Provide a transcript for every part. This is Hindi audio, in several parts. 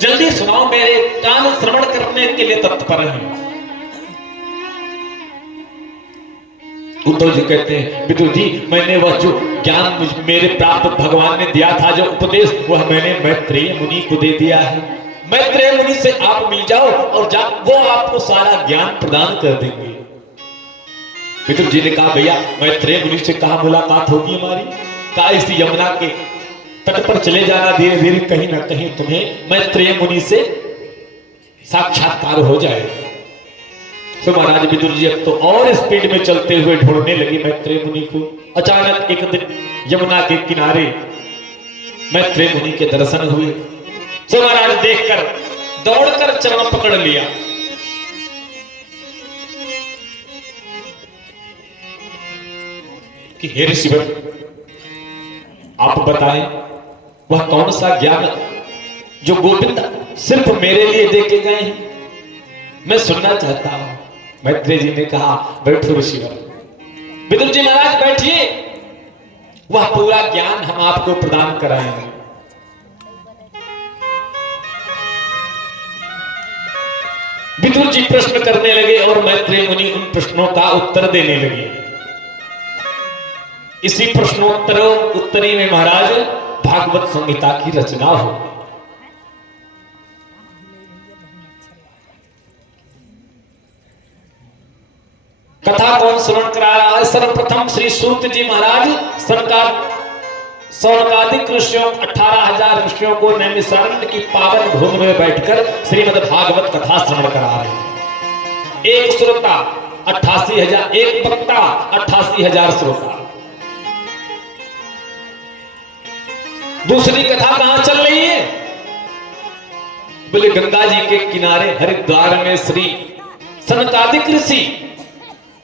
जल्दी सुनाओ, मेरे कान श्रवण करने के लिए तत्पर हैं। उद्धव जी कहते हैं, विदुर जी मैंने वह जो ज्ञान मेरे प्राप्त भगवान ने दिया था, जो उपदेश, वह मैंने मैत्रेय मुनि को दे दिया है। मैत्रेय मुनि से आप मिल जाओ और वो आपको सारा ज्ञान प्रदान कर देंगे। विदुर जी ने कहा, भैया मैत्रेय मुनि से कहां मुलाकात होगी हमारी? कहा इसी यमुना के तट पर चले जाना, धीरे धीरे कहीं ना कहीं तुम्हें मैत्रेय मुनि से साक्षात्कार हो जाए। तो महाराज विदुर जी अब तो और स्पीड में चलते हुए ढूंढने लगे मैत्रेय मुनि को। अचानक एक दिन यमुना के किनारे मैत्रेय मुनि के दर्शन हुए। तो महाराज देखकर दौड़कर चरण पकड़ लिया। कि हे ऋषिवर, आप बताएं वह कौन सा ज्ञान जो गोविंद सिर्फ मेरे लिए देके गए हैं, मैं सुनना चाहता हूं। मैत्रेय जी ने कहा, बैठो ऋषिवर। विदुर जी महाराज बैठिए, वह पूरा ज्ञान हम आपको प्रदान कराएंगे। विदुर जी प्रश्न करने लगे और मैत्रेय मुनि उन प्रश्नों का उत्तर देने लगे। इसी उत्तरी में महाराज भागवत संहिता की रचना हो। कथा कौन श्रवण करा रहा है? सर्वप्रथम श्री सूत जी महाराज सौनकादिक ऋषियों 18,000 ऋषियों को नैमिषारण्य की पावन भूमि में बैठकर श्रीमद् भागवत कथा श्रवण करा रहे हैं। एक श्रोता 88,000, एक वक्ता 88,000 श्रोता। दूसरी कथा कहां चल रही है? बोले गंगा जी के किनारे हरिद्वार में श्री सनकादिक ऋषि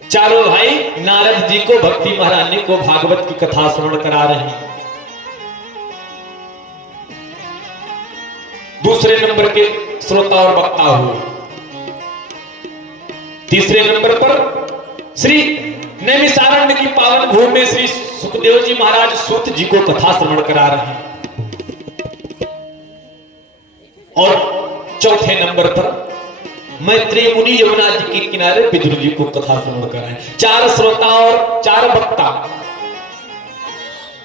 चारों भाई नारद जी को, भक्ति महारानी को भागवत की कथा श्रवण करा रहे हैं। दूसरे नंबर के श्रोता और वक्ता हुए। तीसरे नंबर पर श्री नैमिषारण्य की पावन भूमि में श्री सुखदेव जी महाराज सूत जी को कथा श्रवण करा रहे हैं। और चौथे नंबर पर मैत्रेय मुनि यमुना जी के किनारे विदुर जी को कथा श्रवण कराएं। 4 श्रोता और 4 वक्ता,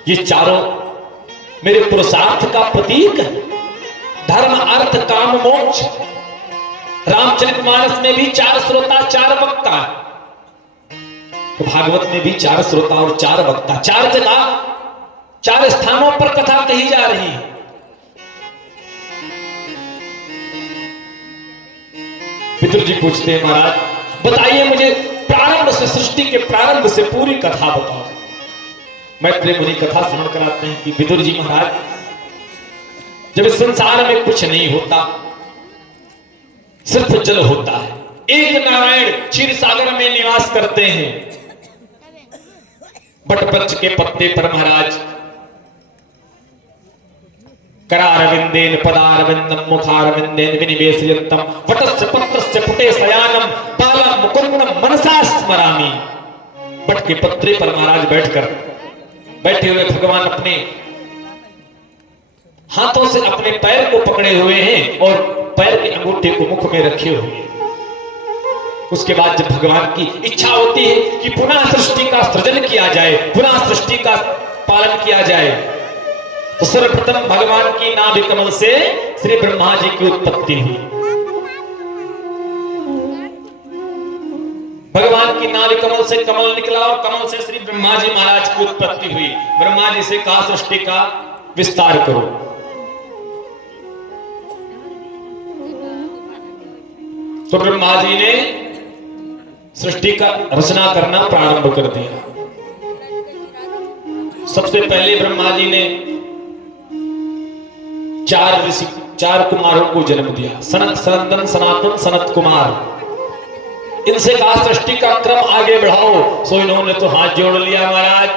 ये चारों मेरे पुरुषार्थ का प्रतीक है। धर्म अर्थ काम मोक्ष। रामचरितमानस में भी 4 श्रोता 4 वक्ता, तो भागवत में भी 4 श्रोता और 4 वक्ता। 4 जगह 4 स्थानों पर कथा कही जा रही है। विदुर जी पूछते हैं, महाराज बताइए मुझे प्रारंभ से, सृष्टि के प्रारंभ से पूरी कथा बताओ। मैत्रेय मुनि कथा श्रवण कराते हैं कि विदुर जी महाराज, जब इस संसार में कुछ नहीं होता, सिर्फ जल होता है। एक नारायण क्षीर सागर में निवास करते हैं। बट वृक्ष के पत्ते पर महाराज करारविंदेन पदारविंदम मुखारविंदेन विनिवेशयन्तम वटस्य पत्रस्य पुटे शयानम बालम मुकुंदम मनसा स्मरामि। बट के पत्रे पर महाराज बैठे हुए भगवान अपने हाथों से अपने पैर को पकड़े हुए हैं और पैर के अंगूठे को मुख में रखे हुए हैं। उसके बाद जब भगवान की इच्छा होती है कि पुनः सृष्टि का सृजन किया जाए, पुनः सृष्टि का पालन किया जाए, तो सर्वप्रथम भगवान की नाभि कमल से श्री ब्रह्मा जी की उत्पत्ति हुई। भगवान की नाभि कमल से कमल निकला और कमल से श्री ब्रह्मा जी महाराज की उत्पत्ति हुई। ब्रह्मा जी से कहा सृष्टि का विस्तार करो। तो ब्रह्मा जी ने सृष्टि का रचना करना प्रारंभ कर दिया। सबसे पहले ब्रह्मा जी ने 4 कुमारों को जन्म दिया। सनत, सनंदन, सनातन, सनत कुमार। इनसे कहा सृष्टि का क्रम आगे बढ़ाओ। सो इन्होंने तो हाथ जोड़ लिया, महाराज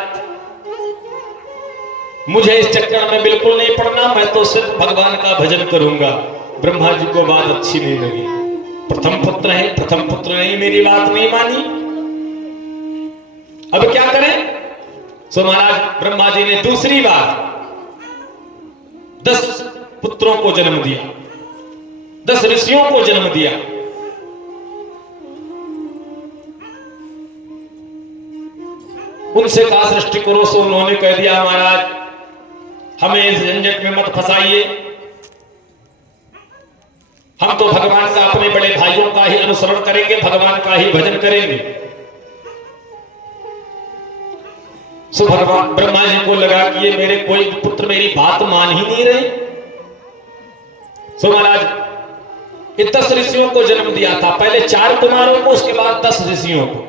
मुझे इस चक्कर में बिल्कुल नहीं पड़ना, मैं तो सिर्फ भगवान का भजन करूंगा। ब्रह्मा जी को बात अच्छी नहीं लगी। प्रथम पुत्र है, प्रथम पुत्र नहीं, मेरी बात नहीं मानी, अब क्या करें? सो महाराज ब्रह्मा जी ने दूसरी बार 10 पुत्रों को जन्म दिया। 10 ऋषियों को जन्म दिया। उनसे कहा सृष्टि करो, सो उन्होंने कह दिया महाराज हमें इस झंझट में मत फंसाइए, हम तो भगवान का, अपने बड़े भाइयों का ही अनुसरण करेंगे, भगवान का ही भजन करेंगे। सो भगवान ब्रह्मा जी को लगा कि ये मेरे कोई पुत्र मेरी बात मान ही नहीं रहे। सो महाराज ये 10 ऋषियों को जन्म दिया था, पहले 4 कुमारों को, उसके बाद 10 ऋषियों को।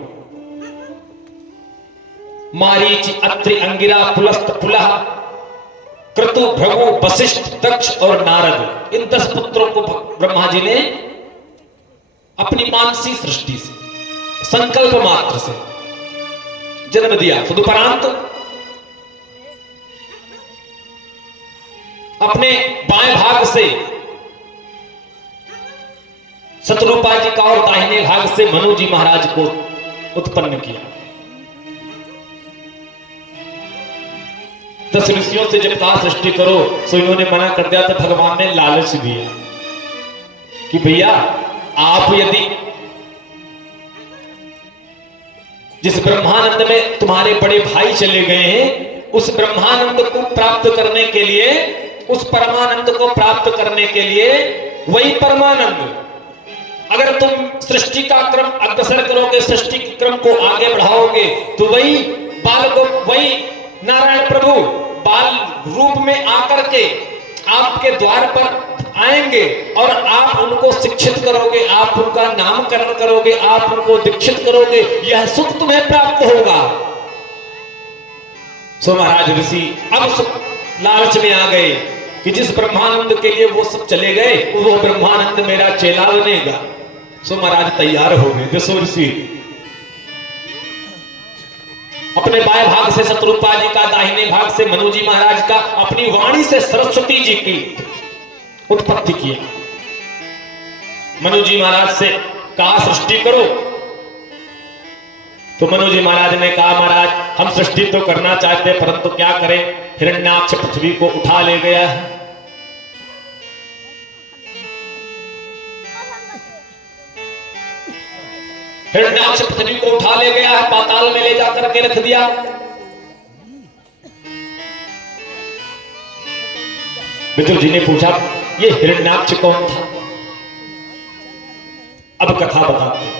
मारीच, अत्रि, अंगिरा, पुलस्त, पुलह, क्रतु, भृगु, वशिष्ठ, दक्ष और नारद, इन 10 पुत्रों को ब्रह्मा जी ने अपनी मानसी सृष्टि से, संकल्प मात्र से जन्म दिया। तदुपरांत अपने बाएं भाग से शत्रुपा जी का और दाहिने भाग से मनु जी महाराज को उत्पन्न किया। 10 ऋषियों से जब कहा सृष्टि करो, सो इन्होंने मना कर दिया। तो भगवान ने लालच दिया कि भैया आप यदि जिस ब्रह्मानंद में तुम्हारे बड़े भाई चले गए हैं, उस ब्रह्मानंद को प्राप्त करने के लिए, उस परमानंद को प्राप्त करने के लिए, वही परमानंद अगर तुम सृष्टि का क्रम अग्रसर करोगे, सृष्टि के क्रम को आगे बढ़ाओगे, तो वही बाल को, वही नारायण प्रभु बाल रूप में आकर के आपके द्वार पर आएंगे और आप उनको शिक्षित करोगे, आप उनका नामकरण करोगे, आप उनको दीक्षित करोगे, यह सुख तुम्हें प्राप्त होगा। सो महाराज ऋषि अब लालच में आ गए कि जिस ब्रह्मानंद के लिए वो सब चले गए, वो ब्रह्मानंद मेरा चेला बनेगा। सो महाराज तैयार हो गए। 10 ऋषि अपने बाएं भाग से शत्रुपा जी का, दाहिने भाग से मनु जी महाराज का, अपनी वाणी से सरस्वती जी की उत्पत्ति किया। मनु जी महाराज से कहा सृष्टि करो, तो मनु जी महाराज ने कहा महाराज हम सृष्टि तो करना चाहते हैं, परंतु क्या करें, हिरण्याक्ष पृथ्वी को उठा ले गया है। हिरण्याक्ष पृथ्वी को उठा ले गया है, पाताल में ले जाकर के रख दिया। विदुर जी ने पूछा ये हिरण्याक्ष कौन था? अब कथा बताते हैं।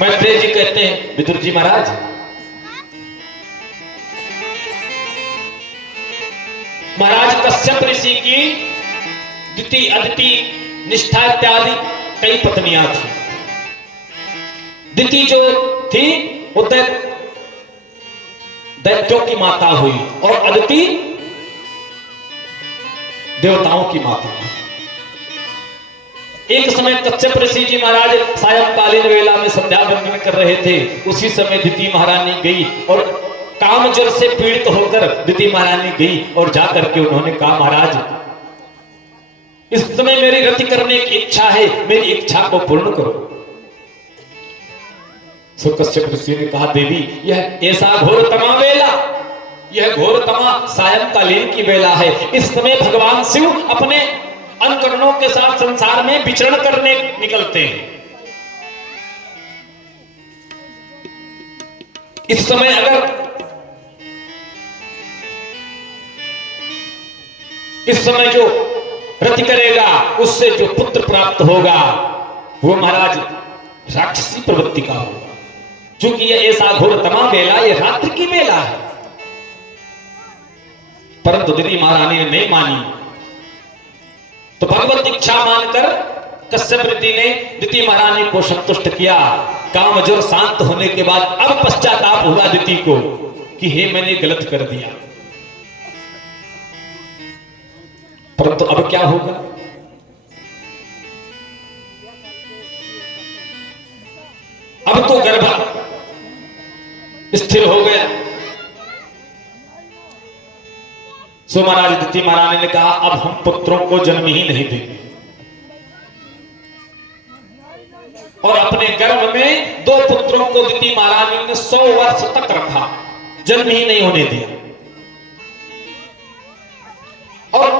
मैत्रेय जी कहते हैं विदुर जी महाराज कश्यप ऋषि की द्वितीय, अदिति, निष्ठा इत्यादि कई पत्नियां थी। द्वितीय जो थी वो दैत्यों की माता हुई और अदिति देवताओं की माता। एक समय कश्यप ऋषि जी महाराज सायंकालीन वेला में संध्या वंदन कर रहे थे, उसी समय द्वितीय महारानी गई और कामजर से पीड़ित होकर द्वितीय महारानी गई और जाकर के उन्होंने कहा महाराज इस समय मेरी रति करने की इच्छा है, मेरी इच्छा को पूर्ण करो। सो कश्यप ऋषि ने कहा देवी यह ऐसा घोर तमा वेला, यह घोर तमा सायंकालीन की वेला है। इस समय भगवान शिव अपने अनुकरणों के साथ संसार में विचरण करने निकलते हैं। इस समय अगर इस समय जो रति करेगा उससे जो पुत्र प्राप्त होगा वो महाराज राक्षसी प्रवृत्ति का होगा, क्योंकि यह ऐसा घोर तमा बेला, यह रात्रि की बेला है। परंतु द्वितीय महारानी ने नहीं मानी, तो भगवत इच्छा मानकर कश्यप ऋषि ने द्वितीय महारानी को संतुष्ट किया। कामजोर शांत होने के बाद अब पश्चाताप हुआ द्वितीय को कि हे मैंने गलत कर दिया। परंतु अब क्या होगा? अब तो गर्भ स्थिर हो गया। सो महाराज द्वितीय महारानी ने कहा अब हम पुत्रों को जन्म ही नहीं देंगे, और अपने गर्भ में 2 पुत्रों को द्वितीय महारानी ने 100 वर्ष तक रखा। जन्म ही नहीं होने दिया। और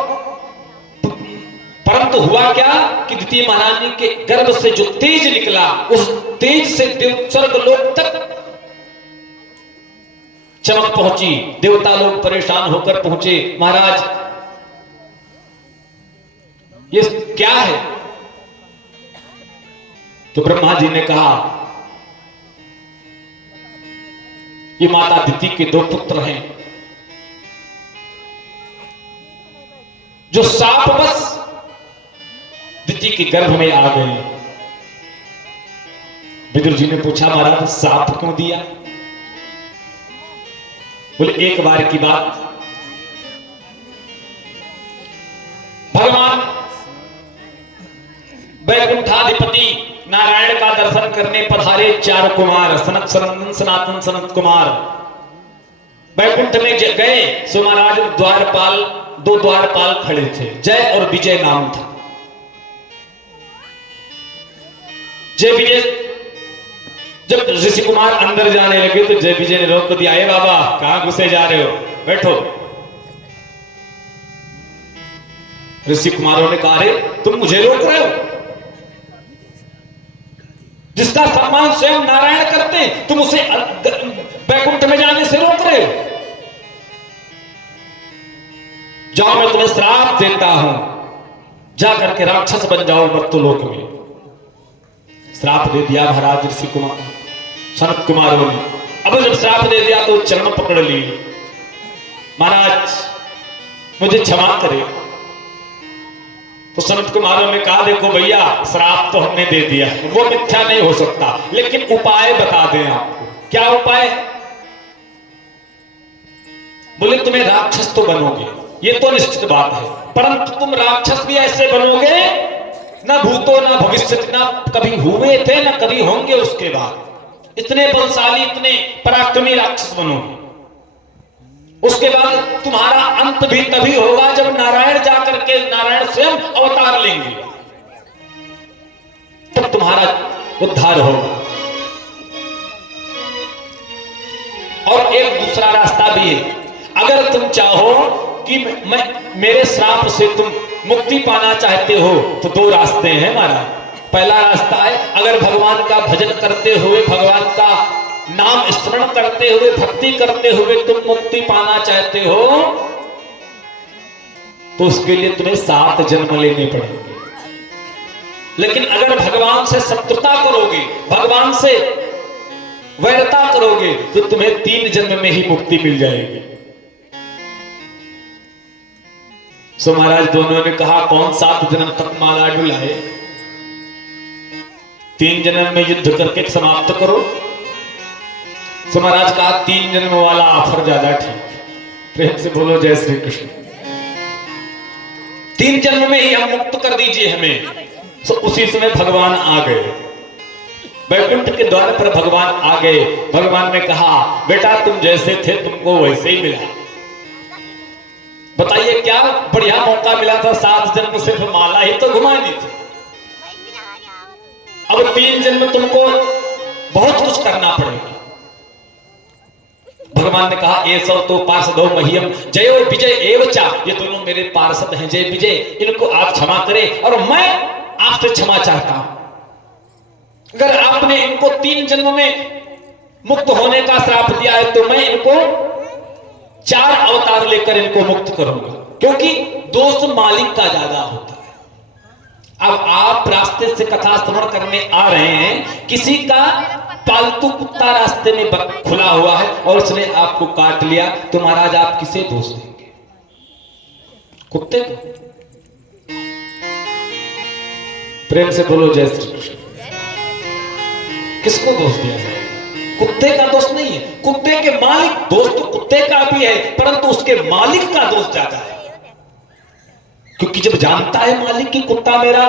परंतु हुआ क्या कि द्वितीय महारानी के गर्भ से जो तेज निकला, उस तेज से स्वर्ग लोक तक चमक पहुंची। देवता लोग परेशान होकर पहुंचे, महाराज ये क्या है? तो ब्रह्मा जी ने कहा ये माता अदिति के 2 पुत्र हैं, जो साप बस अदिति के गर्भ में आ गए। विदुर जी ने पूछा महाराज साप क्यों दिया? बोले एक बार की बात, भगवान वैकुंठाधिपति नारायण का दर्शन करने पधारे 4 कुमार, सनत सनंदन सनातन सनत कुमार वैकुंठ में गए। सो महाराज द्वारपाल 2 द्वारपाल खड़े थे, जय और विजय नाम था। जय विजय जब ऋषि कुमार अंदर जाने लगे तो जय विजय ने रोक दिया, अरे बाबा कहां घुसे जा रहे हो, बैठो। ऋषि कुमारों ने कहा अरे तुम मुझे रोक रहे हो, जिसका सम्मान स्वयं नारायण करते हैं, तुम उसे वैकुंठ में जाने से रोक रहे हो। जाओ मैं तुम्हें श्राप देता हूं, जाकर के राक्षस बन जाओ मर्त्यलोक में। श्राप दे दिया महाराज ऋषि कुमार सनत कुमारों ने। अब जब श्राप दे दिया तो चरण पकड़ ली, महाराज मुझे क्षमा करे। तो सनत कुमारों ने कहा देखो भैया श्राप तो हमने दे दिया, वो मिथ्या नहीं हो सकता, लेकिन उपाय बता दें आपको। क्या उपाय? बोले तुम्हें राक्षस तो बनोगे, ये तो निश्चित बात है, परंतु तुम राक्षस भी ऐसे बनोगे ना भूतो ना भविष्य, ना कभी हुए थे ना कभी होंगे उसके बाद। इतने बलशाली इतने पराक्रमी राक्षस बनोगे। उसके बाद तुम्हारा अंत भी तभी होगा जब नारायण जाकर के नारायण स्वयं अवतार लेंगे, तब तुम्हारा उद्धार होगा। और एक दूसरा रास्ता भी है, अगर तुम चाहो कि मेरे श्राप से तुम मुक्ति पाना चाहते हो तो 2 रास्ते हैं महाराज। पहला रास्ता है, अगर भगवान का भजन करते हुए, भगवान का नाम स्मरण करते हुए, भक्ति करते हुए तुम मुक्ति पाना चाहते हो तो उसके लिए तुम्हें 7 जन्म लेने पड़ेंगे। लेकिन अगर भगवान से शत्रुता करोगे, भगवान से वैरता करोगे तो तुम्हें 3 जन्म में ही मुक्ति मिल जाएगी। सो महाराज दोनों ने कहा कौन 7 जन्म तक माला डुलाए, 3 जन्म में युद्ध करके समाप्त करो। सो महाराज कहा 3 जन्म वाला ऑफर ज्यादा ठीक। प्रेम से बोलो जय श्री कृष्ण। 3 जन्म में ही हम मुक्त कर दीजिए हमें। सो उसी समय भगवान आ गए, वैकुंठ के द्वार पर भगवान आ गए। भगवान ने कहा बेटा तुम जैसे थे तुमको वैसे ही मिला। बताइए क्या बढ़िया मौका मिला था, 7 जन्म सिर्फ माला ही तो घुमानी थी, अब 3 जन्म तुमको बहुत कुछ करना पड़ेगा। भगवान ने कहा ये सब तो पार्षदो मह्यम जयो विजय एवचा, ये दोनों मेरे पार्षद हैं जय विजय, इनको आप क्षमा करें और मैं आपसे क्षमा चाहता हूं। अगर आपने इनको 3 जन्म में मुक्त होने का श्राप दिया है तो मैं इनको 4 अवतार लेकर इनको मुक्त करूंगा, क्योंकि दोष मालिक का ज्यादा होता है। अब आप रास्ते से कथा श्रवण करने आ रहे हैं, किसी का पालतू कुत्ता रास्ते में खुला हुआ है और उसने आपको काट लिया, तो महाराज आप किसे दोष देंगे? कुत्ते को? प्रेम से बोलो जय श्री कृष्ण। किसको दोष दिया जाए? कुत्ते का दोष नहीं है, कुत्ते के मालिक, दोष तो कुत्ते का भी है परंतु उसके मालिक का दोष ज्यादा है, क्योंकि जब जानता है मालिक कि कुत्ता मेरा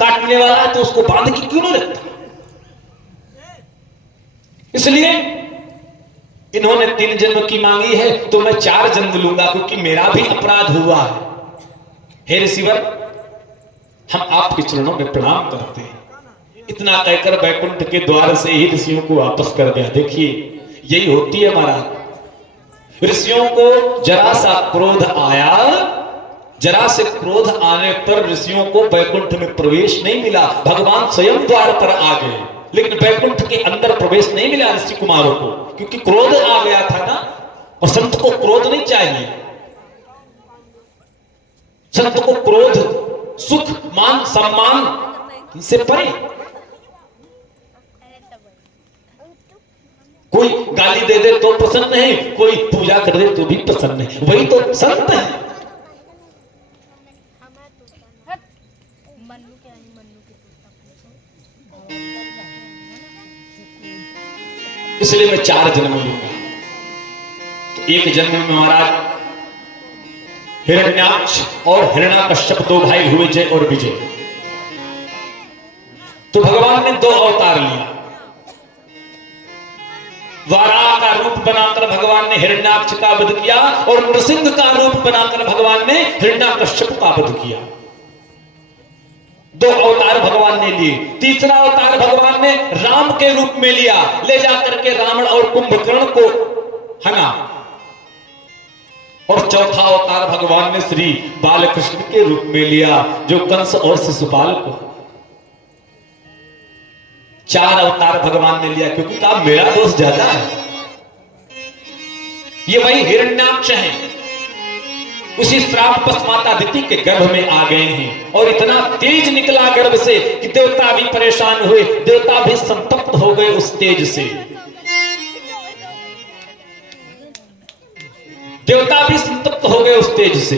काटने वाला है तो उसको बांध के क्यों नहीं रखता। इसलिए इन्होंने 3 जन्म की मांगी है तो मैं 4 जन्म लूंगा, क्योंकि मेरा भी अपराध हुआ है। हे ऋषिवर हम आपके चरणों में प्रणाम करते हैं। इतना कहकर वैकुंठ के द्वार से ही ऋषियों को वापस कर दिया। देखिए यही होती है महाराज, ऋषियों को जरा सा क्रोध आया, जरा से क्रोध आने पर ऋषियों को वैकुंठ में प्रवेश नहीं मिला। भगवान स्वयं द्वार पर आ गए, लेकिन वैकुंठ के अंदर प्रवेश नहीं मिला ऋषि कुमारों को, क्योंकि क्रोध आ गया था ना। और संत को क्रोध नहीं चाहिए। संत को क्रोध सुख मान सम्मान से परे। कोई गाली दे दे तो प्रसन्न है, कोई पूजा कर दे तो भी प्रसन्न है, वही तो संत है। इसलिए मैं 4 जन्म लूंगा। तो एक जन्म में महाराज हिरण्याक्ष और हिरण्याकश्यप 2 भाई हुए, जय और विजय। तो भगवान ने 2 अवतार लिया। वाराह का रूप बनाकर भगवान ने हिरण्याक्ष का वध किया और नृसिंह का रूप बनाकर भगवान ने हिरण्याकश्यप का वध किया। 2 अवतार भगवान ने लिए। तीसरा अवतार भगवान ने राम के रूप में लिया, ले जाकर के रावण और कुंभकर्ण को हना। और चौथा अवतार भगवान ने श्री बालकृष्ण के रूप में लिया, जो कंस और शिशुपाल को। 4 अवतार भगवान ने लिया, क्योंकि कहा मेरा दोष ज्यादा है। ये वही हिरण्याक्ष है, उसी श्राप बस माता दिति के गर्भ में आ गए हैं। और इतना तेज निकला गर्भ से कि देवता भी परेशान हुए, देवता भी संतप्त हो गए उस तेज से। देवता भी संतप्त हो गए उस तेज से।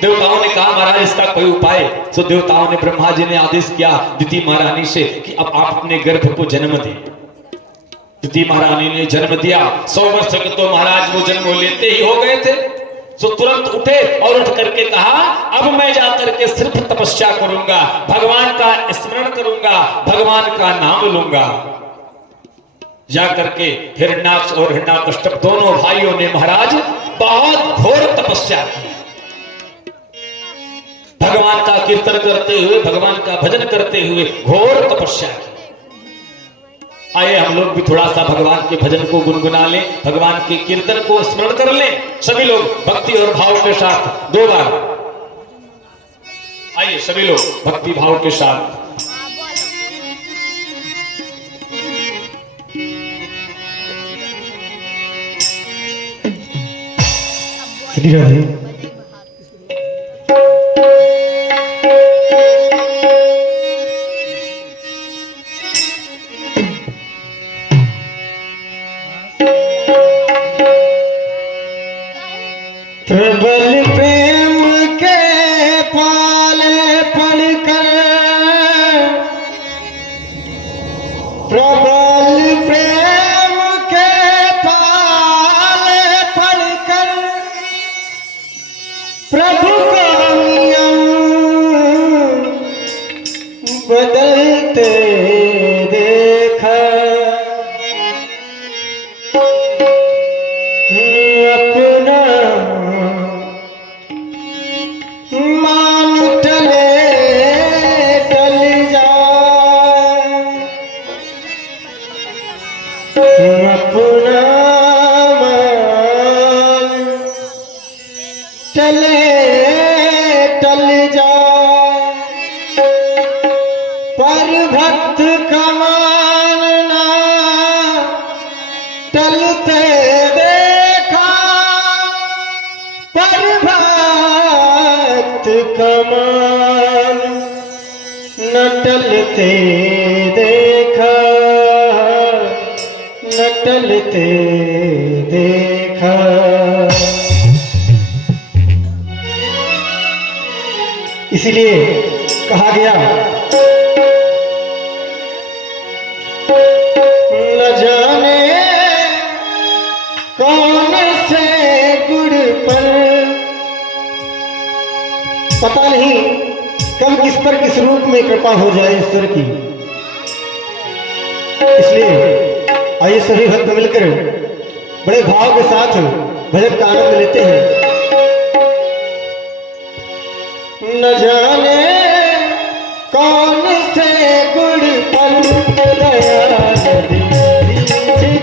देवताओं ने कहा महाराज इसका कोई उपाय। तो देवताओं ने, ब्रह्मा जी ने आदेश किया दिति महारानी से कि अब आप अपने गर्भ को जन्म दें। दिति महारानी ने जन्म दिया। 100 वर्ष के तो महाराज वो जन्म लेते ही हो गए थे। तो तुरंत उठे और उठ करके कहा अब मैं जाकर के सिर्फ तपस्या करूंगा, भगवान का स्मरण करूंगा, भगवान का नाम लूंगा। जाकर के हिरण्याक्ष और हिरण्याकश्यप दोनों भाइयों ने महाराज बहुत घोर तपस्या की। भगवान का कीर्तन करते हुए, भगवान का भजन करते हुए घोर तपस्या की। आइए हम लोग भी थोड़ा सा भगवान के भजन को गुनगुना लें, भगवान के कीर्तन को स्मरण कर लें। सभी लोग भक्ति और भाव के साथ 2 बार आइए, सभी लोग भक्ति भाव के साथ। प्रबल प्रेम के पाले पढ़कर, प्रबल प्रेम के पाले पढ़कर, प्रभु का नियम बदलते देखा। अपना मान टले टल जाए, अपना मान टले टल जाए, पर भक्त का मानना टलते देखा। पर भक्त का मान न टलते देखा, न टलते देखा। इसलिए कहा गया न जाने कौन से गुड़ पर, पता नहीं कब किस पर किस रूप में कृपा हो जाए ईश्वर की। इसलिए आइए सभी भक्त मिलकर बड़े भाव के साथ भजन का आनंद लेते हैं। न जाने कौन से गुड़ पर दया नदी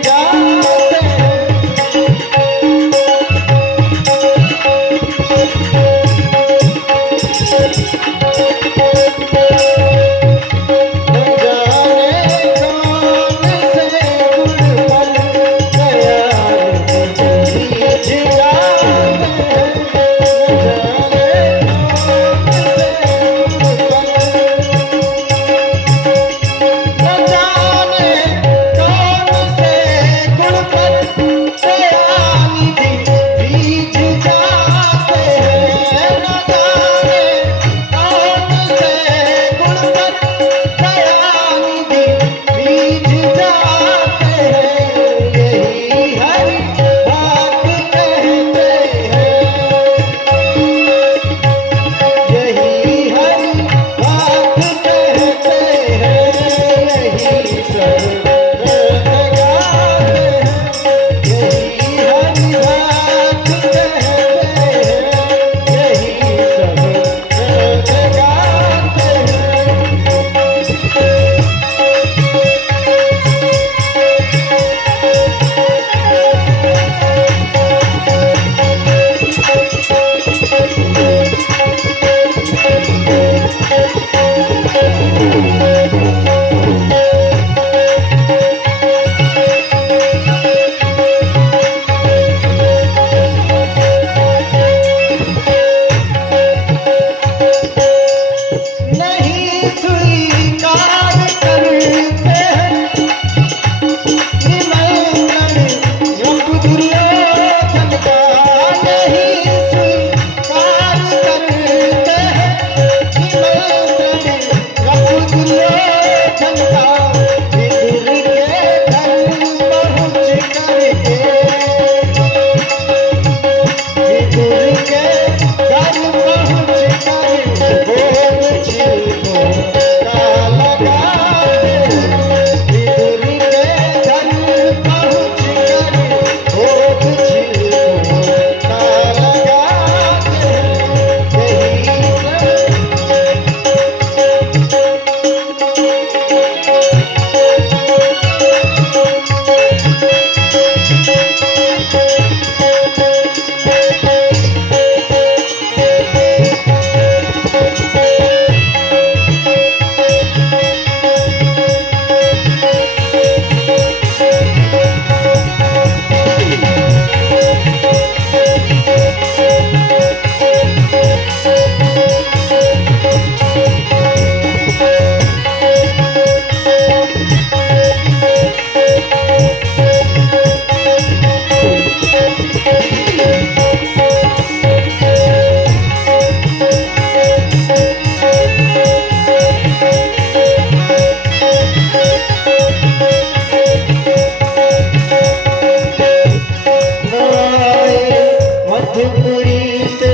मधुपुरी से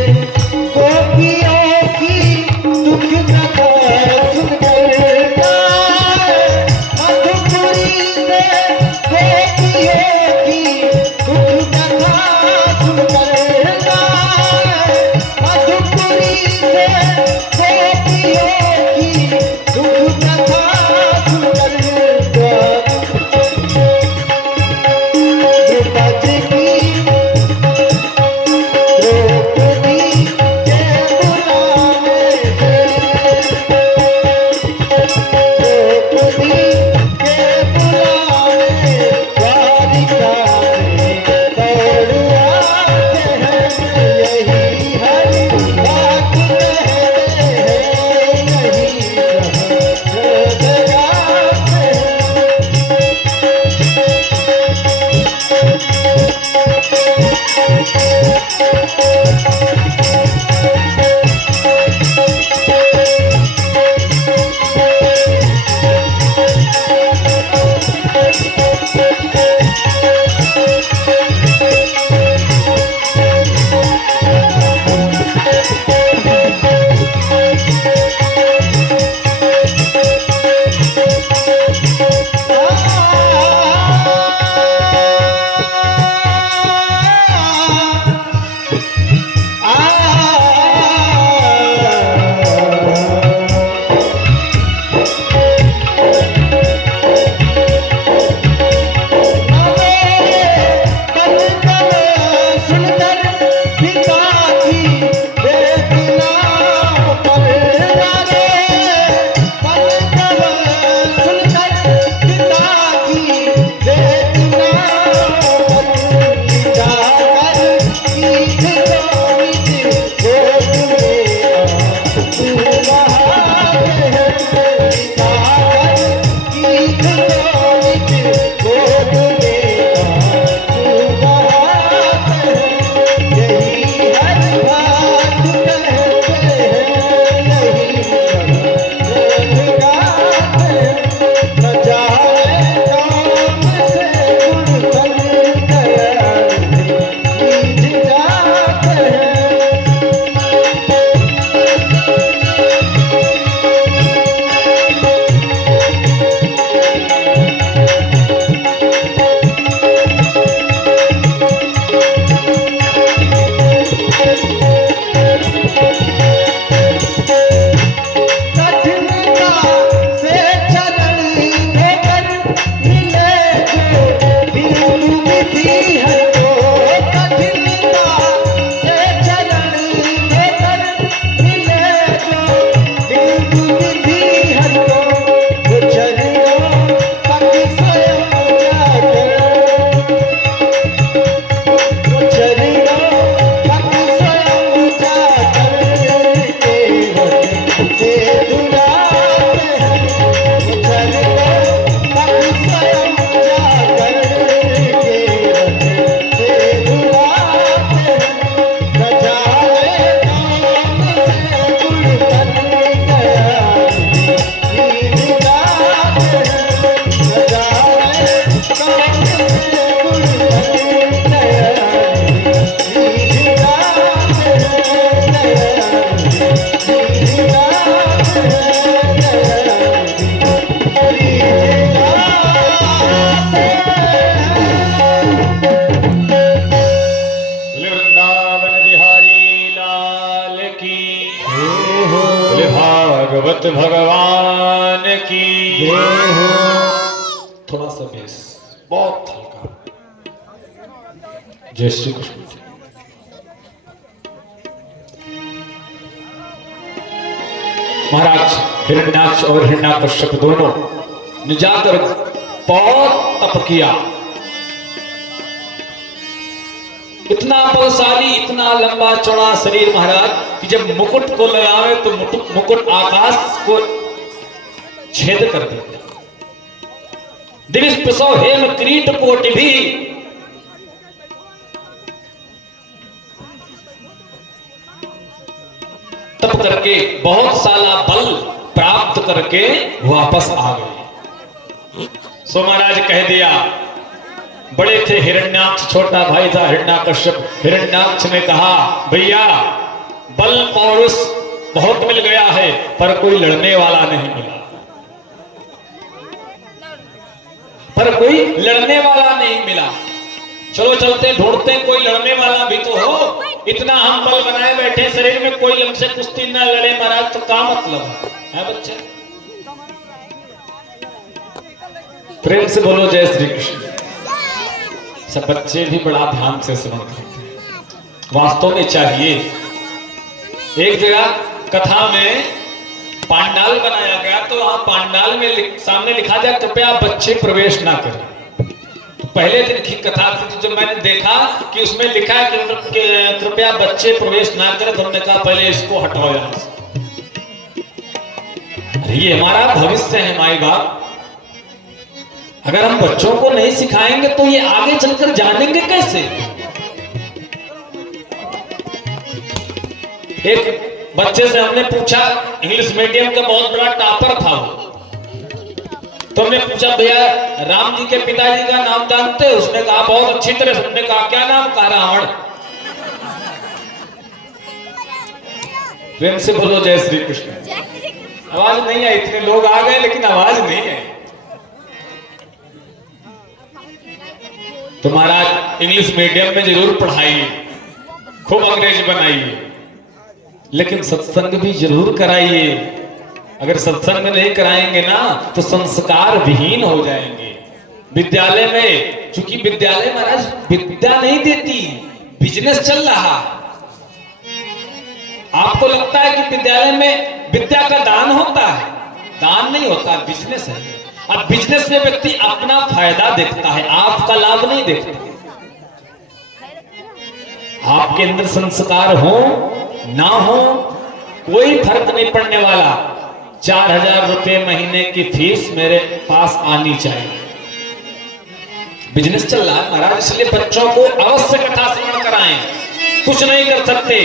गोपियों की दुख कथा सुनकर गाए। मधुपुरी से गोपियों की दुख कथा सुनकर गाए। मधुपुरी से गोपियों की दुख कथा सुनकर गाए। द्रौपदी की भगवत भगवान की थोड़ा सा बेस बहुत हल्का। जय श्री कृष्ण। महाराज हिरण्याक्ष और हिरण्याकश्यप दोनों ने जाकर बहुत तप किया। इतना बलशाली, इतना लंबा चौड़ा शरीर महाराज कि जब मुकुट को लगावे तो मुकुट आकाश को छेद कर देता। दिविस प्रसव हेम किरीट कोटि भी तप करके बहुत साला बल प्राप्त करके वापस आ गए। सो महाराज कह दिया, बड़े थे हिरण्याक्ष, छोटा भाई था हिरण्याकश्यप। हिरण्याक्ष ने कहा, भैया बल पौरुष बहुत मिल गया है पर कोई लड़ने वाला नहीं मिला, पर कोई लड़ने वाला नहीं मिला। चलो चलते ढूंढते कोई लड़ने वाला भी तो हो। इतना हम बल बनाए बैठे शरीर में, कोई हमसे कुश्ती ना लड़े महाराज तो क्या मतलब है बच्चे। प्रेम से बोलो जय श्री कृष्ण। सब बच्चे भी बड़ा ध्यान से सुनते हैं, वास्तव में चाहिए। एक जगह कथा में पांडाल बनाया गया, तो वहां पांडाल में सामने लिखा जाए कृपया बच्चे प्रवेश ना करें। पहले दिन की कथा थी, जब मैंने देखा कि उसमें लिखा है कि कृपया बच्चे प्रवेश ना करें, तो हमने कहा पहले इसको हटाओ यहां से। अरे ये हमारा भविष्य है माई बाप, अगर हम बच्चों को नहीं सिखाएंगे तो ये आगे चलकर जानेंगे कैसे। एक बच्चे से हमने पूछा, इंग्लिश मीडियम का बहुत बड़ा टॉपर था वो, तो हमने पूछा भैया राम जी के पिताजी का नाम जानते हो? उसने कहा बहुत अच्छी तरह से। हमने कहा क्या नाम? कहा रावण। प्रेम से बोलो जय श्री कृष्ण। आवाज नहीं आई, इतने लोग आ गए लेकिन आवाज नहीं आई। तो महाराज इंग्लिश मीडियम में जरूर पढ़ाइए, खूब अंग्रेज बनाइए, लेकिन सत्संग भी जरूर कराइए। अगर सत्संग नहीं कराएंगे ना तो संस्कार विहीन हो जाएंगे। विद्यालय में, चूंकि विद्यालय महाराज विद्या नहीं देती, बिजनेस चल रहा। आपको लगता है कि विद्यालय में विद्या का दान होता है? दान नहीं होता, बिजनेस है। अब बिजनेस में व्यक्ति अपना फायदा देखता है, आपका लाभ नहीं देखता। आपके अंदर संस्कार हो ना हो कोई फर्क नहीं पड़ने वाला। 4000 रुपए महीने की फीस मेरे पास आनी चाहिए। बिजनेस चल रहा है महाराज, इसलिए बच्चों को अवश्य कथा स्मरण कराएं। कुछ नहीं कर सकते,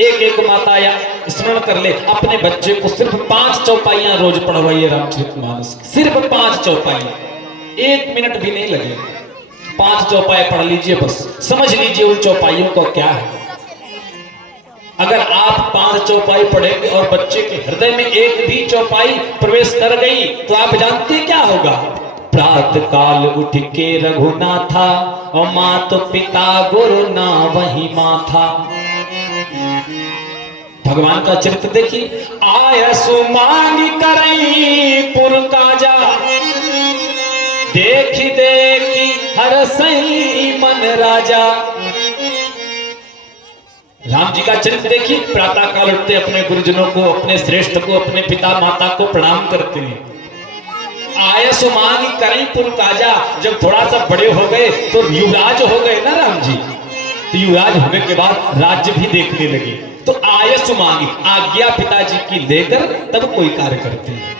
एक एक माता या स्मरण कर ले। अपने बच्चे को सिर्फ 5 चौपाइयां रोज पढ़वाइए रामचरितमानस की, सिर्फ 5 चौपाइयां, 1 मिनट भी नहीं लगेगा। 5 चौपाई पढ़ लीजिए, बस समझ लीजिए उन चौपाइयों को क्या है। अगर आप 5 चौपाई पढ़ेंगे और बच्चे के हृदय में एक भी चौपाई प्रवेश कर गई तो आप जानते क्या होगा? प्रातः काल उठ के रघुनाथा और मात पिता गुरु ना वही माथा। भगवान का चरित्र देखिए, आय सुमांगी करई पुर काजा, देखी देखी हर सही मन राजा। राम जी का चरित्र देखिए, प्रातः काल उठते अपने गुरुजनों को, अपने श्रेष्ठ को, अपने पिता माता को प्रणाम करते हैं। आय सुमांगी करई पुर काजा, जब थोड़ा सा बड़े हो गए तो युवराज हो गए ना राम जी, तो युवराज होने के बाद राज्य भी देखने लगे। तो आय सुमांगी, आज्ञा पिताजी की लेकर तब कोई कार्य करते हैं।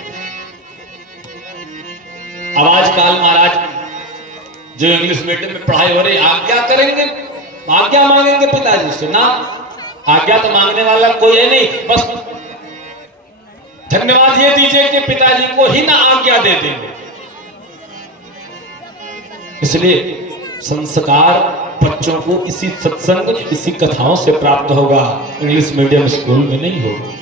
अब आजकल महाराज जो इंग्लिश मीडियम में पढ़ाई हो रही, आज्ञा करेंगे, आज्ञा मांगेंगे पिताजी से ना। आज्ञा तो मांगने वाला कोई है नहीं, बस धन्यवाद ये दीजिए कि पिताजी को ही ना आज्ञा दे देंगे। इसलिए संस्कार बच्चों को इसी सत्संग, इसी कथाओं से प्राप्त होगा, इंग्लिश मीडियम स्कूल में नहीं होगा।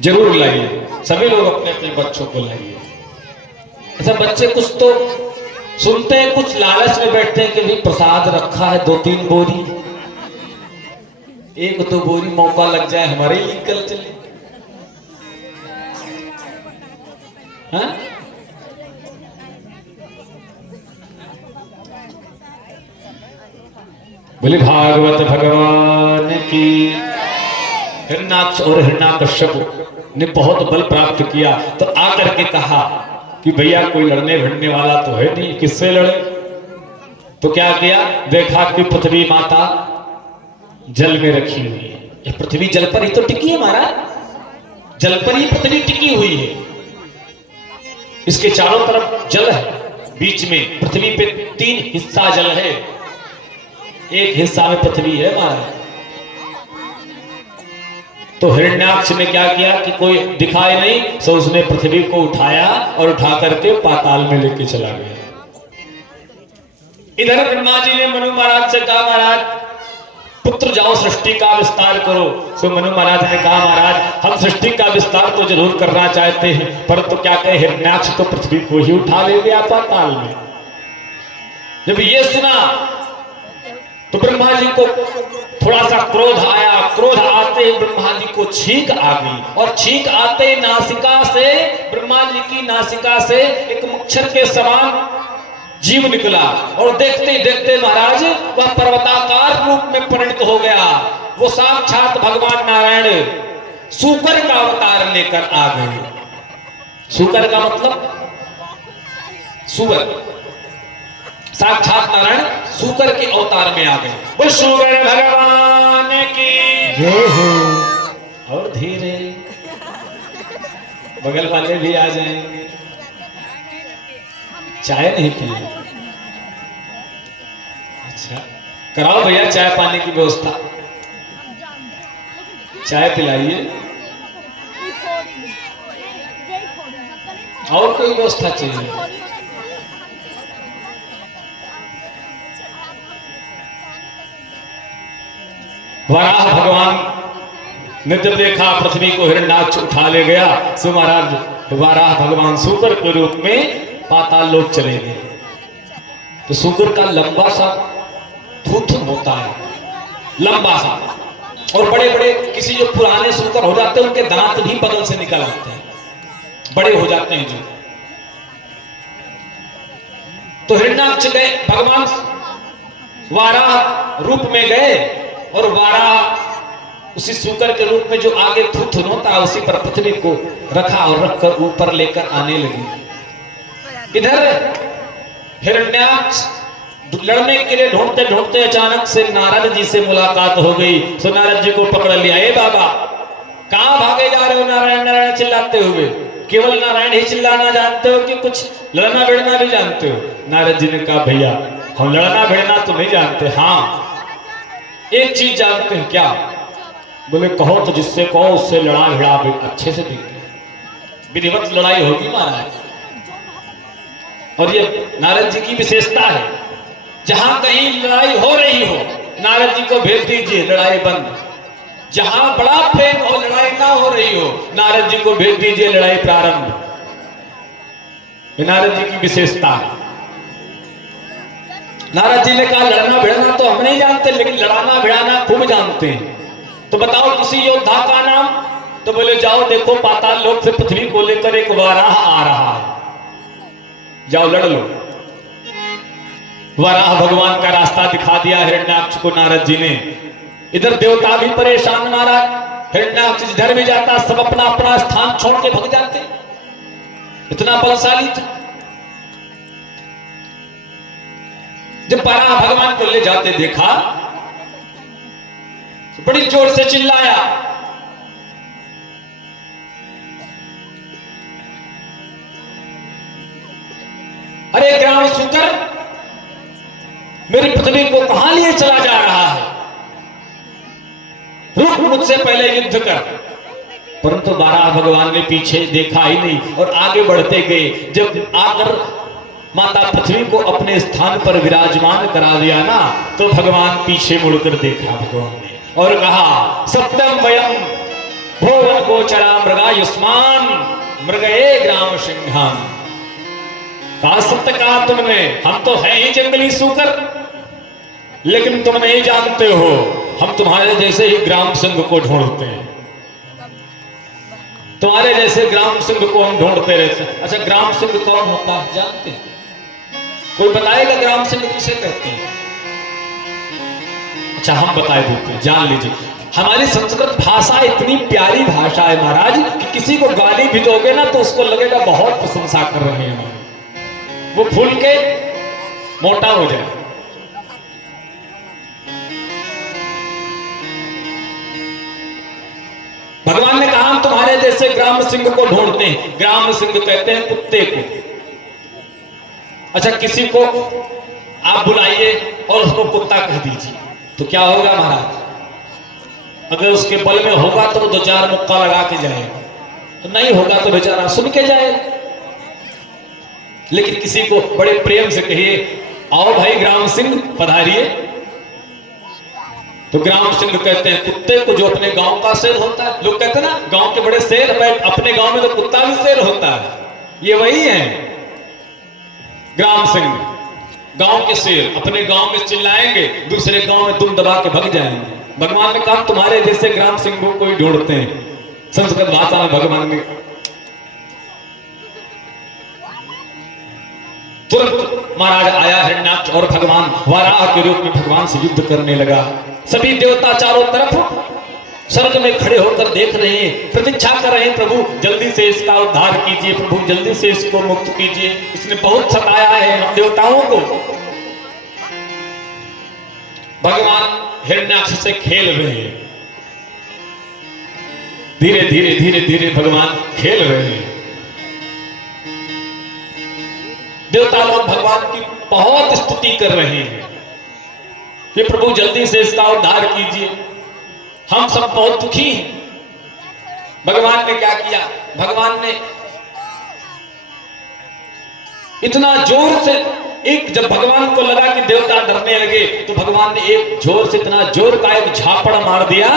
जरूर लाइए, सभी लोग अपने अपने बच्चों को लाइए। ऐसा बच्चे कुछ तो सुनते हैं, कुछ लालच में बैठते हैं कि भी प्रसाद रखा है 2-3 बोरी, 1-2 बोरी मौका लग जाए हमारे लिए निकल चले। हाँ? बोले भागवत भगवान की। हिरण्याक्ष और हिरण्याकश्यप ने बहुत बल प्राप्त किया, तो आकर के कहा कि भैया कोई लड़ने भिड़ने वाला तो है नहीं, किससे लड़े? तो क्या किया? देखा कि पृथ्वी माता जल में रखी हुई है। ये पृथ्वी जल पर ही तो टिकी है महाराज, जल पर ही पृथ्वी टिकी हुई है। इसके चारों तरफ जल है, बीच में पृथ्वी पे 3 हिस्सा जल है, एक हिस्सा में पृथ्वी है महाराज। तो हिरण्याक्ष ने क्या किया कि कोई दिखाए नहीं, तो उसने पृथ्वी को उठाया और उठा करके पाताल में लेके चला गया। इधर ब्रह्मा जी ने मनु महाराज से कहा, महाराज पुत्र जाओ सृष्टि का विस्तार करो। सो मनु महाराज ने कहा, महाराज हम सृष्टि का विस्तार तो जरूर करना चाहते हैं, परंतु क्या कहे हिरण्याक्ष तो पृथ्वी को ही उठा ले गया पाताल में। जब ये सुना तो ब्रह्मा जी को थोड़ा सा क्रोध आया। क्रोध आते ही ब्रह्मा जी को छींक आ गई, और छींक आते नासिका से, ब्रह्मा जी की नासिका से एक मच्छर के समान जीव निकला, और देखते ही देखते महाराज वह पर्वताकार रूप में परिणत हो गया। वो साक्षात भगवान नारायण सूकर का अवतार लेकर आ गए। सूकर का मतलब सुअर, साक्षात नारायण सूकर के अवतार में आ गए। वो सूकर भगवान की जय हो। और धीरे बगल वाले भी आ जाएंगे। चाय नहीं पिए? अच्छा, कराओ भैया चाय पानी की व्यवस्था, चाय पिलाइए। और कोई व्यवस्था चाहिए? वराह भगवान ने जब देखा पृथ्वी को हिरण्याक्ष उठा ले गया, सो महाराज वराह भगवान सूकर के रूप में पाताल लोक चले गए। तो सूकर का लंबा सा थूथन होता है, लंबा सा, और बड़े बड़े किसी जो पुराने सूकर हो जाते हैं उनके दांत भी बगल से निकल आते हैं, बड़े हो जाते हैं जो। तो हिरण्याक्ष गए, भगवान वाराह रूप में गए, और वाराह उसी सूकर के रूप में जो आगे थूथन होता है उसी पर पृथ्वी को रखा और रखकर ऊपर लेकर आने लगी। इधर हिरण्याक्ष लड़ने के लिए ढूंढते ढूंढते अचानक से नारद जी से मुलाकात हो गई। सो नारद जी को पकड़ लिया, ए बाबा कहां भागे जा रहे हो नारायण नारायण चिल्लाते हुए? केवल नारायण ही चिल्लाना जानते हो कि कुछ लड़ना भिड़ना भी जानते हो? नारद जी ने कहा, भैया हम लड़ना भिड़ना तो नहीं जानते, हाँ एक चीज जानते हैं। क्या? बोले कहो तो जिससे कहो उससे लड़ा भिड़ा अच्छे से देंगे, विधिवत लड़ाई होगी महाराज। और ये नारद जी की विशेषता है, जहां कहीं लड़ाई हो रही हो नारद जी को भेज दीजिए, लड़ाई बंद। जहां बड़ा प्रेम हो लड़ाई ना हो रही हो नारद जी को भेज दीजिए, लड़ाई प्रारंभ। ये नारद जी की विशेषता है। नारद जी ने कहा लड़ना भिड़ना तो हम नहीं जानते, लेकिन लड़ाना भिड़ाना खूब जानते हैं। तो बताओ किसी योद्धा का नाम? तो बोले जाओ देखो पाताल लोक से पृथ्वी को लेकर एक वाराह आ रहा है, जाओ लड़ लो। वराह भगवान का रास्ता दिखा दिया हिरण्याक्ष को नारद जी ने। इधर देवता भी परेशान महाराज, हिरण्याक्ष जिधर भी जाता सब अपना अपना स्थान छोड़ के भग जाते, इतना बलशाली था। जब वराह भगवान को ले जाते देखा तो बड़ी जोर से चिल्लाया, अरे ग्राम सूकर मेरी पृथ्वी को कहां लिए चला जा रहा है? रुक, मुझसे पहले युद्ध कर। परंतु वराह भगवान ने पीछे देखा ही नहीं और आगे बढ़ते गए। जब आकर माता पृथ्वी को अपने स्थान पर विराजमान करा दिया ना, तो भगवान पीछे मुड़कर देखा भगवान ने और कहा, सत्यम वयम भुवन गोचरा मृगायुष्मान मृगये ग्राम सिंहान। कहा सत्य कहा तुमने, हम तो है ही जंगली सूकर, लेकिन तुम नहीं जानते हो हम तुम्हारे जैसे ही ग्राम सिंह को ढूंढते हैं, तुम्हारे जैसे ग्राम सिंह को हम ढूंढते रहते हैं। अच्छा ग्राम सिंह कौन होता है जानते हैं? कोई बताएगा ग्राम सिंह किसे कहते हैं? अच्छा हम बता देते हैं, जान लीजिए। हमारी संस्कृत भाषा इतनी प्यारी भाषा है महाराज कि किसी को गाली भी दोगे ना तो उसको लगेगा बहुत प्रशंसा कर रहे हैं, वो फूल के मोटा हो जाए। भगवान ने कहा हम तुम्हारे जैसे ग्राम सिंह को ढूंढते हैं। ग्राम सिंह कहते हैं कुत्ते को। अच्छा, किसी को आप बुलाइए और उसको कुत्ता कह दीजिए तो क्या होगा महाराज? अगर उसके बल में होगा तो वो 2-4 मुक्का लगा के जाएगा, तो नहीं होगा तो बेचारा सुन के जाएगा। लेकिन किसी को बड़े प्रेम से कहिए, आओ भाई ग्राम सिंह पधारिए, तो ग्राम सिंह कहते हैं कुत्ते को, जो अपने गांव का शेर होता है। लोग कहते हैं ना गांव के बड़े शेर, अपने गांव में तो कुत्ता भी शेर होता है। ये वही है ग्राम सिंह, गांव के शेर। अपने गांव में चिल्लाएंगे, दूसरे गांव में दुम दबा के भग जाएंगे। भगवान ने कहा तुम्हारे जैसे ग्राम सिंह को कोई ढूंढते हैं। संस्कृत भाषा में भगवान ने तुरंत महाराज आया हिरण्याक्ष और भगवान वराह के रूप में भगवान से युद्ध करने लगा। सभी देवता चारों तरफ स्वर्ग में खड़े होकर देख रहे हैं, प्रतीक्षा कर रहे हैं, प्रभु जल्दी से इसका उद्धार कीजिए, प्रभु जल्दी से इसको मुक्त कीजिए, इसने बहुत सताया है हम देवताओं को। भगवान हिरण्याक्ष से खेल रहे हैं, धीरे धीरे धीरे धीरे भगवान खेल रहे हैं। देवता लोग भगवान की बहुत स्तुति कर रहे हैं कि प्रभु जल्दी से इसका उद्धार कीजिए, हम सब बहुत दुखी हैं। भगवान ने क्या किया? भगवान ने इतना जोर से जब भगवान को लगा कि देवता डरने लगे तो भगवान ने एक जोर से, इतना जोर का एक झापड़ मार दिया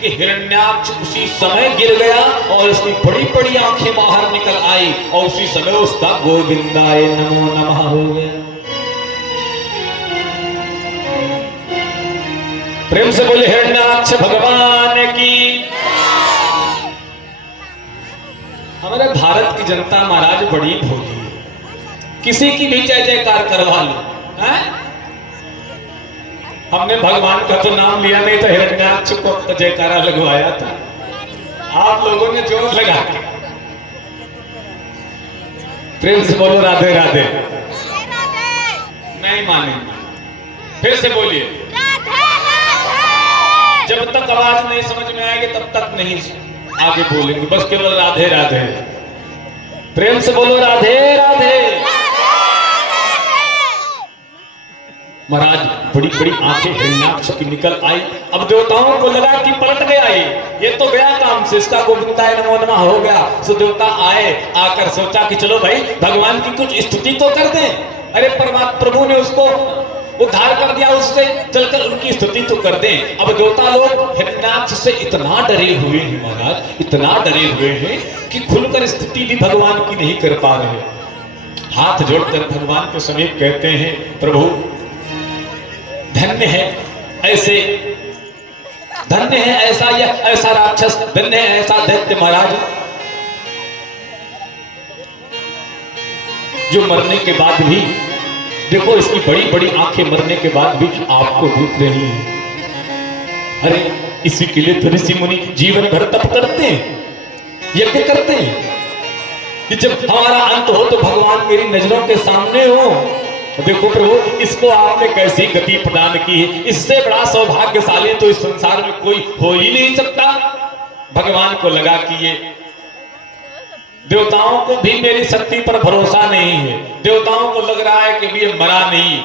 कि हिरण्याक्ष उसी समय गिर गया और उसकी बड़ी बड़ी आंखें बाहर निकल आई और उसी समय उसका गोविंदाय नमो नमः हो गया। प्रेम से बोले हिरण्याक्ष भगवान की। हमारे भारत की जनता महाराज बड़ी भोली है, किसी की भी जय जयकार करवा लो। हमने भगवान का तो नाम लिया नहीं तो हिरण्याक्ष को तो जयकारा लगवाया था, आप लोगों ने जोर लगा के। प्रेम से बोलो राधे राधे। नहीं मानेंगे, फिर से बोलिए। जब तक आवाज नहीं समझ में आएगी तब तक नहीं आगे बोलेंगे, बस केवल राधे राधे। प्रेम से बोलो राधे राधे। महाराज बड़ी बड़ी आंखें हिरण्याक्ष की निकल आई। अब देवताओं को लगा कि पलट गया ये तो गया काम से, इसका गोविंदाय नमो नमः हो गया। सो देवता आए, आकर सोचा कि चलो भाई भगवान की कुछ स्तुति तो कर दें। अरे परमात्मा प्रभु ने उसको उद्धार कर दिया, उससे चलकर उनकी स्तुति तो कर दें। अब देवता लोग हिरण्याक्ष से इतना डरे हुए हैं महाराज, इतना डरे हुए हैं कि खुलकर स्तुति भी भगवान की नहीं कर पा रहे। हाथ जोड़कर भगवान के समीप कहते हैं, प्रभु धन्य है ऐसे, धन्य है ऐसा या ऐसा राक्षस, धन्य है ऐसा दैत्य महाराज जो मरने के बाद भी, देखो इसकी बड़ी बड़ी आंखें मरने के बाद भी आपको देख रही हैं। अरे इसी के लिए तो ऋषि मुनि जीवन भर तप करते हैं, यज्ञ करते हैं कि जब हमारा अंत हो तो भगवान मेरी नजरों के सामने हो। देखो प्रभु इसको आपने कैसी गति प्रदान की है, इससे बड़ा सौभाग्यशाली तो इस संसार में कोई हो ही नहीं सकता। भगवान को लगा कि ये देवताओं को भी मेरी शक्ति पर भरोसा नहीं है, देवताओं को लग रहा है कि ये मरा नहीं,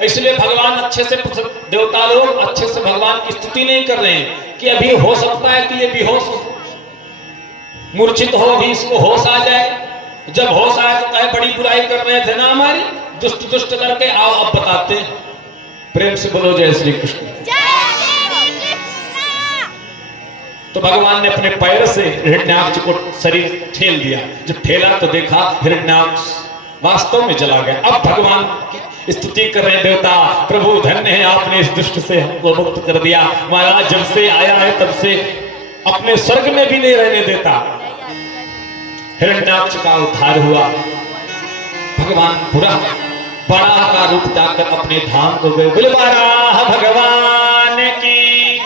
इसलिए भगवान अच्छे से, देवता लोग अच्छे से भगवान की स्तुति नहीं कर रहे हैं कि अभी हो सकता है कि ये बेहोश हो, मूर्छित हो, अभी इसको होश आ जाए। जब होश आए तो कहे बड़ी बुराई कर रहे थे ना हमारी, दुष्ट दुष्ट करके, आओ अब बताते हैं। प्रेम से बोलो जय श्री कृष्ण। तो भगवान ने अपने पैर से हिरण्याक्ष को शरीर ठेल दिया। जब ठेला तो देखा हिरण्याक्ष वास्तव में चला गया। अब भगवान की स्तुति कर रहे देवता, प्रभु धन्य है आपने इस दुष्ट से हमको मुक्त कर दिया। महाराज जब से आया है तब से अपने स्वर्ग में भी नहीं रहने देता। हिरण्याक्ष का उद्धार हुआ। भगवान पूरा बड़ा का रूप जाकर अपने धाम को गए। बोले बाराह भगवान की।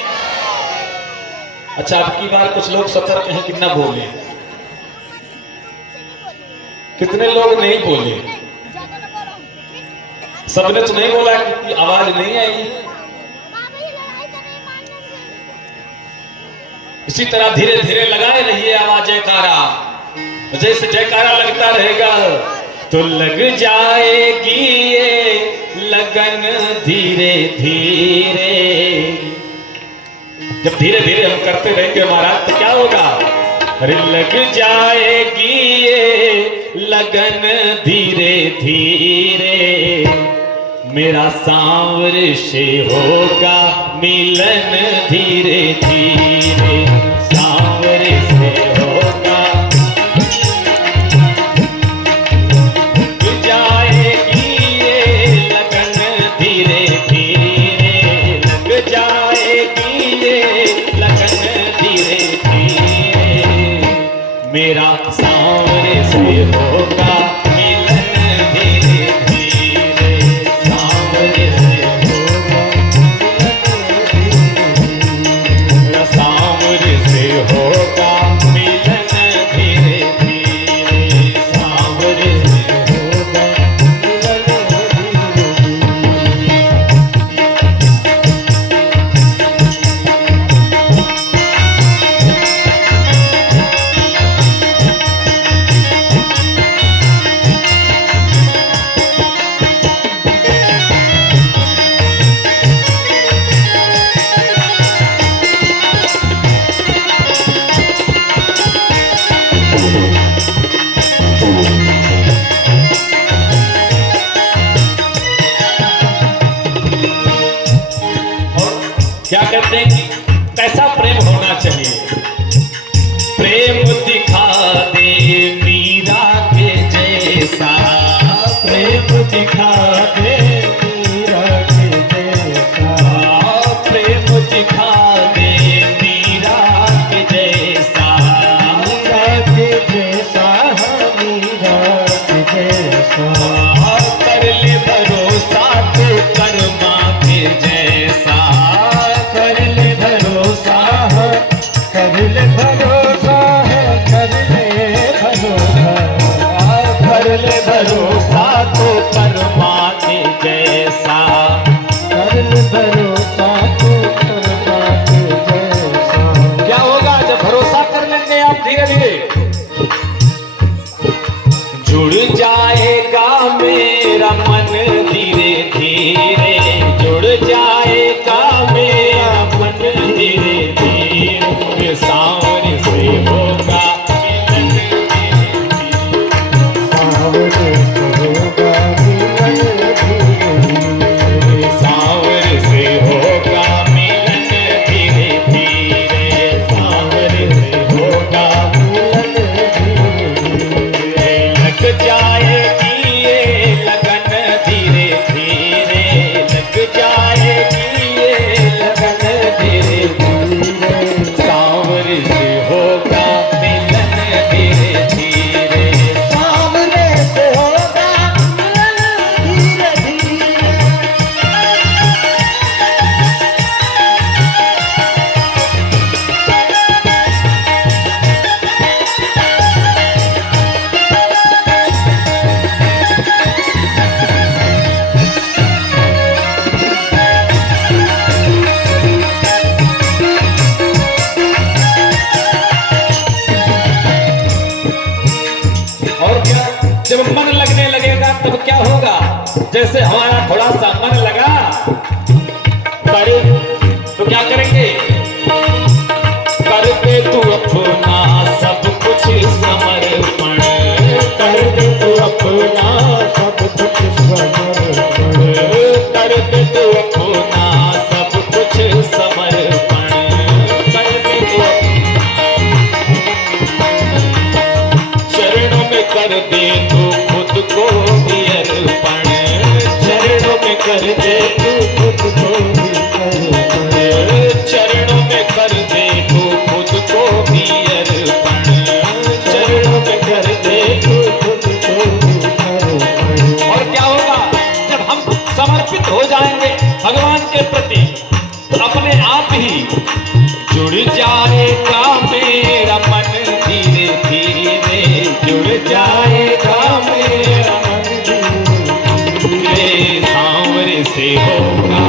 अच्छा अब की बार कुछ लोग सतर्क हैं कि न बोले, कितने लोग नहीं बोले? सबने तो नहीं बोला कि आवाज नहीं आई। इसी तरह धीरे धीरे लगाए रहिए आवाज जयकारा। जैसे जयकारा लगता रहेगा तो लग जाएगी ये लगन धीरे धीरे। जब धीरे धीरे हम करते रहेंगे महाराज तो क्या होगा? अरे लग जाएगी ये लगन धीरे धीरे, मेरा सांवर से होगा मिलन धीरे धीरे, सांवर से होगा। लग जाएगी ये लगन धीरे धीरे, लग जाएगी ये लगन धीरे धीरे, मेरा सांवर से होगा क्या कहते हैं कि कैसा प्रेम होना चाहिए? प्रेम दिखा दे मीरा के जैसा, प्रेम दिखा दे मीरा के जैसा, प्रेम दिखा दे मीरा के जैसा, मीरा के जैसा, मीरा के जैसा, कर ले भरोसा तो कर्मा के जैसा, कर ले भरोसा, कर ले भरोसा, कर ले भरोसा, कर ले भरोसा तो कर्मा के जैसा, कर ले भरोसा तो कर्मा के जैसा। क्या होगा जब भरोसा कर लेंगे आप धीरे धीरे? जुड़ जाएगा मेरा मन धीरे धीरे, जुड़ जाएगा मेरा मन धीरे धीरे, सांवर से होगा मिलन सांवर से होगा मिलन धीरे धीरे, सांवर से होगा लग जाएगी ये लगन धीरे धीरे, लग जाएगी ये लगन धीरे धीरे, सांवर से होगा मिलन धीरे धीरे, सांवर से होगा मिलन धीरे धीरे। और क्या, जब मन लगने लगेगा तब क्या होगा? जैसे हमारा थोड़ा सा मन लगा बड़े तो क्या करेंगे? कर दे तू अपना सब कुछ समर्पण, कर दे तू अपना सब कुछ समर्पण, कर दे तू अपना सब कुछ समर्पण, कर दे तू चरणों में कर दे तू खुद को भी अर्पण, चरणों में कर दे तू खुद को भी अर्पण, चरणों में कर दे तू खुद को भी अर्पण, चरणों में कर दे तू खुद को भी अर्पण। और क्या होगा जब हम समर्पित हो जाएंगे भगवान के प्रति तो अपने आप ही जुड़ जाएगा मेरा मन धीरे धीरे, जुड़ जाएगा मेरा मन धीरे धीरे, सांवर से होगा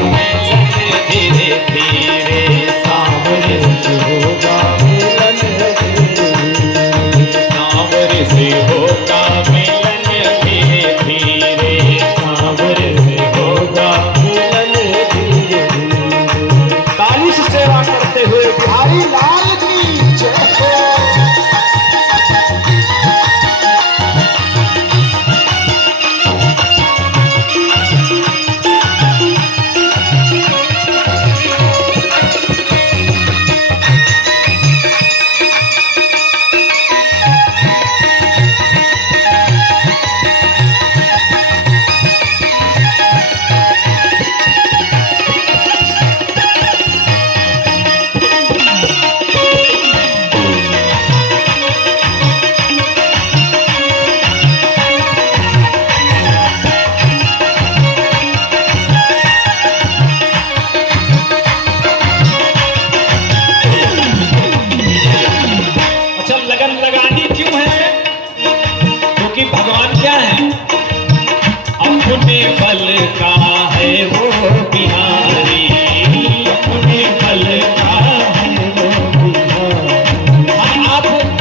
अपने बल का है वो बिहारी, अपने बल का है वो बिहारी।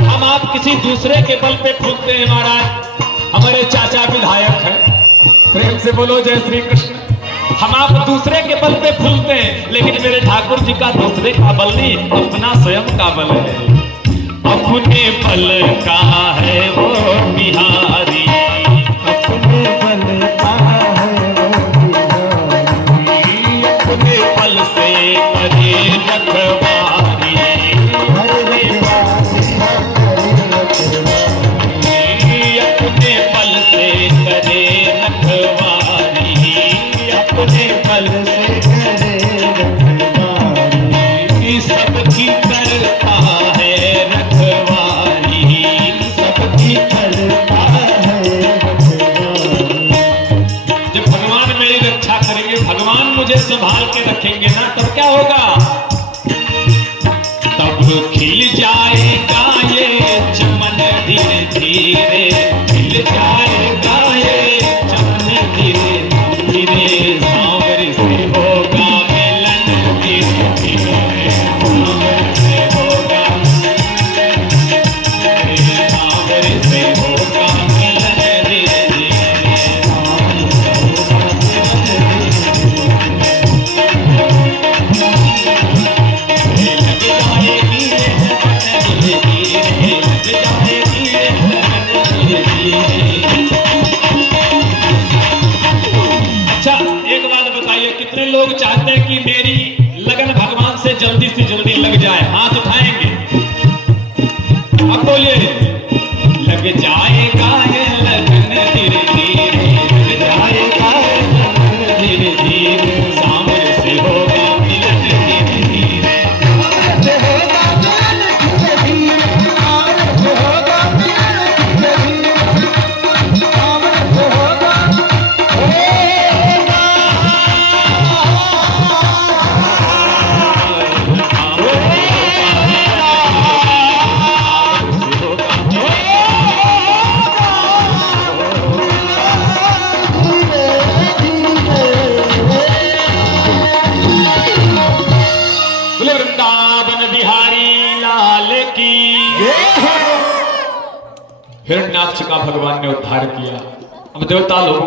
हम आप किसी दूसरे के बल पे फूलते हैं महाराज। हमारे चाचा विधायक हैं, प्रेम से बोलो जय श्री कृष्ण। हम आप दूसरे के बल पे फूलते हैं, लेकिन मेरे ठाकुर जी का दूसरे का बल नहीं, अपना स्वयं का बल है। अपने बल का है वो बिहारी, अपने बल का है वो बिहारी, अपने बल से करे रखवारी, अपने बल से करे रखवारी, अपने बल से करे रखवारी, सबकी करता है रखवारी, सबकी करता है रखवारी। जब भगवान मेरी रक्षा करेंगे, भगवान मुझे संभाल के रखेंगे ना, तब क्या होगा? तब खिल जाएगा ये चमन धीरे धीरे, खिल जाएगा ये चमन धीरे धीरे, सांवर से होगा मिलन धीरे धीरे, सांवर से होगा, सांवर से होगा मिलन धीरे धीरे, अच्छा एक बात बताइए, कितने लोग चाहते हैं कि मेरी लगन भगवान से जल्दी लग जाए? हाथ उठाएंगे। अब बोलिए, लग जाएगा ये लगन धीरे धीरे, लग जाएगा ये लगन धीरे धीरे, सांवर से होगा मिलन धीरे धीरे, वृंदावन बिहारी लाल की। हिरण्याक्ष का भगवान ने उद्धार किया। अब देवता लोगों